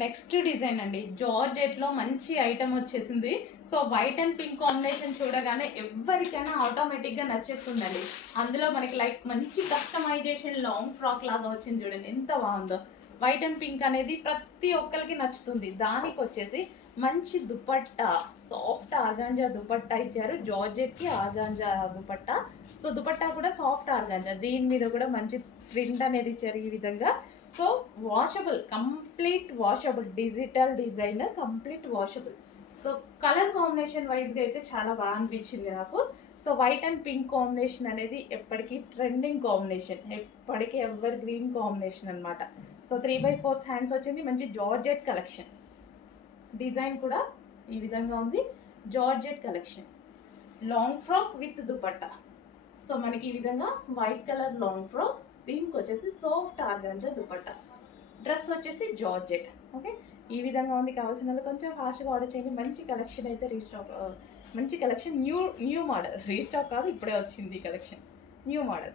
Next design అండి, georgette లో మంచి ఐటమ్ వచ్చేసింది. So white and pink combination చూడగానే ఎవరికైనా ఆటోమేటిక్ గా నచ్చేస్తుందండి. అందులో మనకి లైక్ మంచి కస్టమైజేషన్ లాంగ్ ఫ్రాక్ లాగా వచ్చింది చూడండి, ఎంత బాగుందో. వైట్ అండ్ పింక్ అనేది ప్రతి ఒక్కరికి నచ్చుతుంది. దానికి వచ్చేసి మంచి దుపట్టా, సాఫ్ట్ ఆర్గాంజా దుపట్టా ఇచ్చారు. జార్జెట్ కి ఆర్గాంజా దుపట్టా. సో దుపట్టా కూడా సాఫ్ట్ ఆర్గాంజా, దీని మీద కూడా మంచి ప్రింట్ అనేది ఇచ్చారు ఈ విధంగా. So washable, complete washable, digital design, complete washable. So colour combination వైజ్గా అయితే చాలా బాగా అనిపించింది నాకు. So white and pink combination అనేది ఎప్పటికీ ట్రెండింగ్ కాంబినేషన్, ఎప్పటికీ ఎవర్ గ్రీన్ కాంబినేషన్ అనమాట. సో 3/4 హ్యాండ్స్ వచ్చింది. మంచి జార్జెట్ కలెక్షన్, డిజైన్ కూడా ఈ విధంగా ఉంది. Georgette collection, long frock with dupatta. So మనకి ఈ విధంగా వైట్ కలర్ లాంగ్ ఫ్రాక్, దీనికి వచ్చేసి సాఫ్ట్ ఆర్గాంజా దుపట్టా. డ్రెస్ వచ్చేసి జార్జెట్. ఓకే, ఈ విధంగా ఉంది. కావాల్సిన కొంచెం ఫాస్ట్గా ఆర్డర్ చేయండి. మంచి కలెక్షన్ అయితే రీస్టాక్, మంచి కలెక్షన్, న్యూ మోడల్, రీస్టాక్ కాదు, ఇప్పుడే వచ్చింది ఈ కలెక్షన్, న్యూ మోడల్.